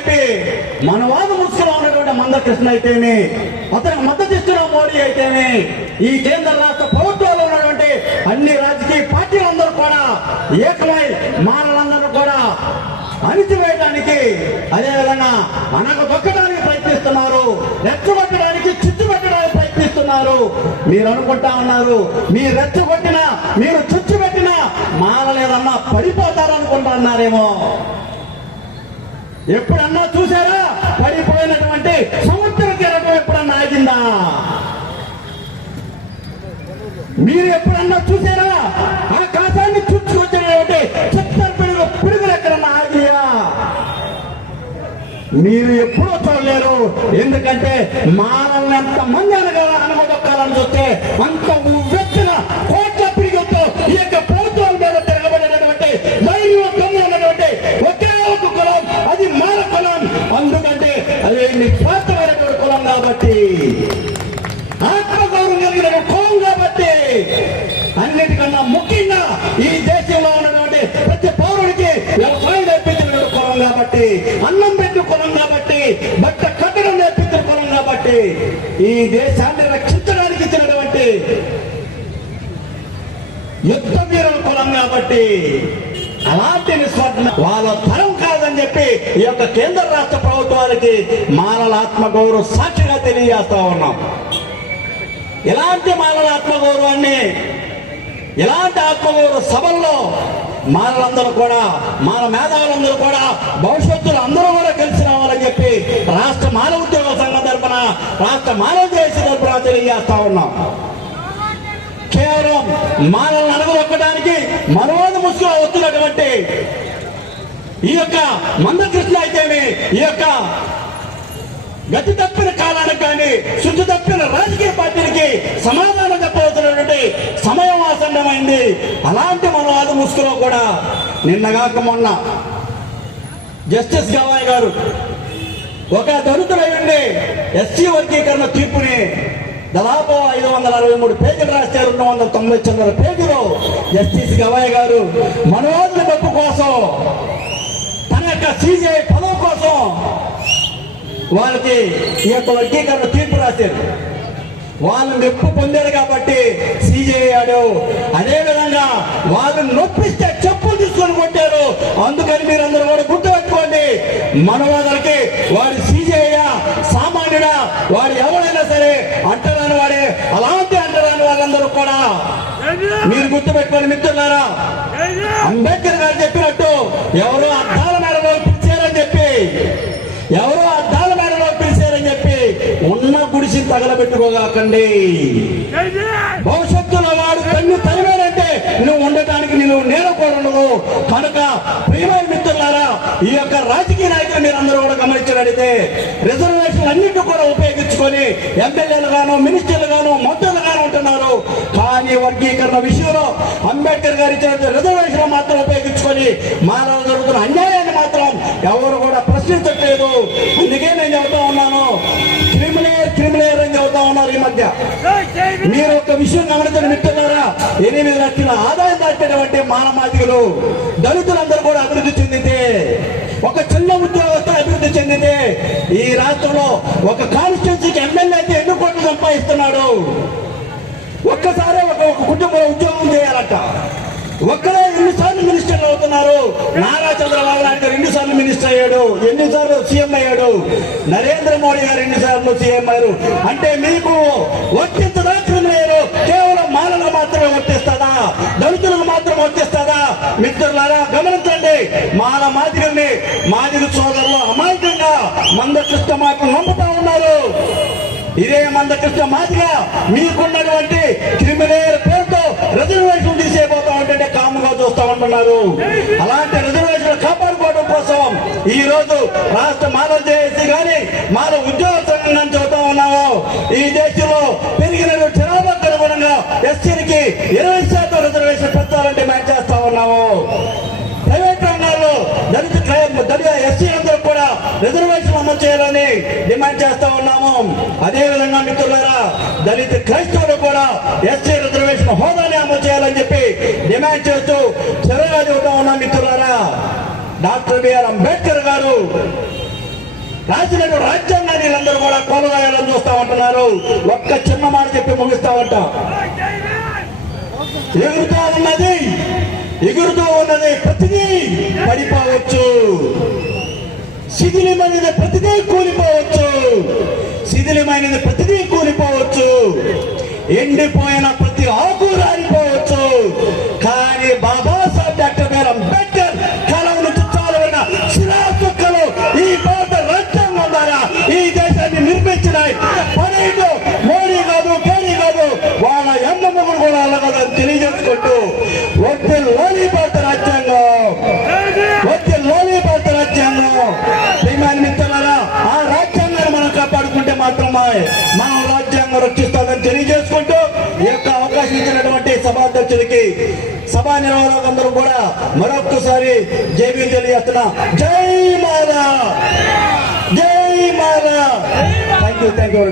చెప్పి మనవాద ముసుగులో ఉన్నటువంటి మందకృష్ణ అయితేనే అతనికి మద్దతు ఇస్తున్న మోడీ అయితేనే ఈ కేంద్ర రాష్ట్ర ప్రభుత్వాల్లో ఉన్నటువంటి అన్ని రాజకీయ పార్టీలందరూ కూడా ఏకమై మానలందరూ కూడా అణిచివేయడానికి అదేవిధంగా మనకు దొక్కడానికి ప్రయత్నిస్తున్నారు రెచ్చగొట్టడానికి చిచ్చుపెట్టడానికి ప్రయత్నిస్తున్నారు. మీరు అనుకుంటా ఉన్నారు మీరు రెచ్చగొట్టినా మీరు చుచ్చు పెట్టినా మానలేదన్నా పడిపోతారనుకుంటా అనుకుంటున్నారేమో ఎప్పుడన్నా చూసారా పడిపోయినటువంటి సముద్ర కెరటం ఎప్పుడన్నా ఆగిందా? మీరు ఎప్పుడన్నా చూసారా ఆకాశాన్ని చుట్టుకొచ్చినటువంటి చిత్తర పిడుగు పిడుగులు ఎక్కడన్నా ఆగియా? మీరు ఎప్పుడూ చూడలేరు. ఎందుకంటే మానవులు ఎంత మంది అనగా అనుమదొక్కాలని చూస్తే అంత ఉవ్వెత్తున ఈ దేశాన్ని రక్షించడానికి ఇచ్చినటువంటి యుద్ధ వీరుల కులం కాబట్టి అలాంటి నిస్వార్థ వాళ్ళ తరం కాదని చెప్పి ఈ యొక్క కేంద్ర రాష్ట్ర ప్రభుత్వాలకి మానల ఆత్మగౌరవ సాక్షిగా తెలియజేస్తా ఉన్నాం. ఇలాంటి మానవ ఆత్మగౌరవాన్ని ఇలాంటి ఆత్మగౌరవ సభల్లో మాలలందరూ కూడా మాన మేధావులందరూ కూడా భవిష్యత్తులో అందరూ కూడా రాష్ట్ర మానవ దేశ తెలియజేస్తా ఉన్నాం. కేవలం మానవులను అడగొక్కడానికి మనోద ముసుగులో వస్తున్నటువంటి ఈ యొక్క మందకృష్ణ అయితేనే ఈ యొక్క గతి తప్పిన కాలానికి కానీ శుద్ధి తప్పిన రాజకీయ పార్టీలకి సమాధానం చెప్పవలసినటువంటి సమయం ఆసన్నమైంది. అలాంటి మనవాద ముసుగులో కూడా నిన్నగాక మొన్న జస్టిస్ గవాయ్ గారు ఒక నుండి ఎస్సీ వర్గీకరణ తీర్పుని దాదాపు ఐదు వందల అరవై మూడు పేజీలు రాశారు రెండు వందల తొంభై చిల్లర పేజీలు జస్టిస్ గవయ్య గారు. మనోజుల డబ్బు కోసం తన యొక్క సీజీఐ పదవి కోసం వాళ్ళకి ఈ యొక్క వర్గీకరణ తీర్పు రాశారు. వాళ్ళు మెప్పు పొందారు కాబట్టి సీజీఐ ఆడు. అదే విధంగా వాళ్ళని నొప్పిస్తే చెప్పులు తీసుకొని కొట్టారు. అందుకని మీరు అందరూ కూడా గుర్తుపెట్టుకోండి మనవాదలకి వారి సీజే సామాన్యుడా వాడు ఎవరైనా సరే అంటరాని వాడే అలాంటి అంటరాని వాళ్ళందరూ కూడా మీరు గుర్తుపెట్టుకొని మిత్రులారా. అంబేద్కర్ గారు చెప్పినట్టు ఎవరో అద్దాల మేడలో పిలిచారని చెప్పి ఎవరో అద్దాల మేడలో పిలిచారని చెప్పి ఉన్న గుడిసి తగలబెట్టుకోగాకండి. భవిష్యత్తులో వాడు కన్ను తరిమేనంటే నువ్వు ఉండటానికి నువ్వు నేలకూడదు కనుక ప్రియమైన ఈ యొక్క రాజకీయ నాయకులు మీరు అందరూ కూడా గమనించినట్లయితే రిజర్వేషన్ అన్నింటి కూడా ఉపయోగించుకొని ఎమ్మెల్యేలు గాను మినిస్టర్లు గాను మంత్రులు గాను ఉంటున్నారు. కానీ వర్గీకరణ విషయంలో అంబేద్కర్ గారు ఇచ్చిన రిజర్వేషన్ మాత్రం ఉపయోగించుకొని మానవ జరుగుతున్న అన్యాయాన్ని మాత్రం ఎవరు కూడా ప్రశ్నించట్లేదు. అందుకే నేను చెబుతా ఉన్నాను. క్రిమిలే క్రిమిలేర్ అని చెబుతా ఉన్నారు ఈ మధ్య. మీరు ఒక విషయం గమనించిన మిత్రులారా. ఎనిమిది లక్షల ఆదాయం దాటినటువంటి మానమాదిగులు దళితులందరూ కూడా అభివృద్ధి ఈ రాష్ట్రంలో ఒక కాన్స్టిట్యూన్సీకి ఎమ్మెల్యే అయితే ఎన్ని కోట్లు సంపాదిస్తున్నాడు? ఒక్కసారి ఒక కుటుంబం ఉద్యోగం చేయాలంట. ఒక్కడే ఎన్నిసార్లు మినిస్టర్లు అవుతున్నారు? నారా చంద్రబాబు నాయుడు గారు ఎన్నిసార్లు మినిస్టర్ అయ్యాడు? ఎన్నిసార్లు సీఎం అయ్యాడు? నరేంద్ర మోడీ గారు ఎన్నిసార్లు సీఎం అయ్యారు? అంటే మీకు వర్తించదా క్రిమిలేరు కేవలం మాలలు మాత్రమే వర్తిస్తుందా దళితులకు మాత్రం వర్తిస్తుందా మిత్రులారా గమనించండి. మాల మాదిరిని మాదిరి సోదరు కృష్ణ మాదిగా మీకున్నటువంటి క్రిమినల్ పేరుతో రిజర్వేషన్ తీసేపోతా ఉంటే కాముగా చూస్తా ఉంటున్నారు. అలాంటి రిజర్వేషన్ కాపాడుకోవడం కోసం ఈ రోజు రాష్ట్ర మానవ జేఏసీ గాని మానవ ఉద్యోగ సంఘం నుంచి ఉన్నాము. ఈ దేశంలో పెరిగిన జనాభాకు అనుగుణంగా ఎస్సీలకి ఇరవై శాతం రిజర్వేషన్ పెంచాలని డిమాండ్ చేస్తా ఉన్నాము. ప్రైవేట్ రంగాల్లో దళిత దళిత ఎస్సీ అందరూ కూడా రిజర్వేషన్ అమలు చేయాలని డిమాండ్ చేస్తా ఉన్నాము. అదే విధంగా మీకు దళిత క్రైస్తవులు కూడా ఎస్సీ రిజర్వేషన్ హోదాని అమలు చేయాలని చెప్పి డిమాండ్ చేస్తూ చిరగా చెబుతా ఉన్నా మిత్రులారా. డాక్టర్ బిఆర్ అంబేద్కర్ గారు రాసినటువంటి రాజ్యాంగాన్ని వీళ్ళందరూ కూడా కొలరాయాలని చూస్తా ఉంటున్నారు. ఒక్క చిన్న మాట చెప్పి ముగిస్తా ఉంటా. ఎగురుతూ ఉన్నది ఎగురుతూ ఉన్నది ప్రతిదీ పడిపోవచ్చు. శిథిలమైనది ప్రతిదీ కూలిపోవచ్చు. శిథిలమైనది ప్రతిదీ కూలిపోవచ్చు. ఎండిపోయిన ప్రతి ఆకు రాలిపోవచ్చు. కానీ బాబాసాహెబ్ డాక్టర్ గారు అంబేద్కర్ ఇచ్చినటువంటి సభాధ్యక్షుడికి సభా నిర్వాహకులందరూ కూడా మరొక్కసారి జైవీ తెలియజేస్తున్నా. జై మాలా జై మాలా థ్యాంక్ యూ థ్యాంక్ యూ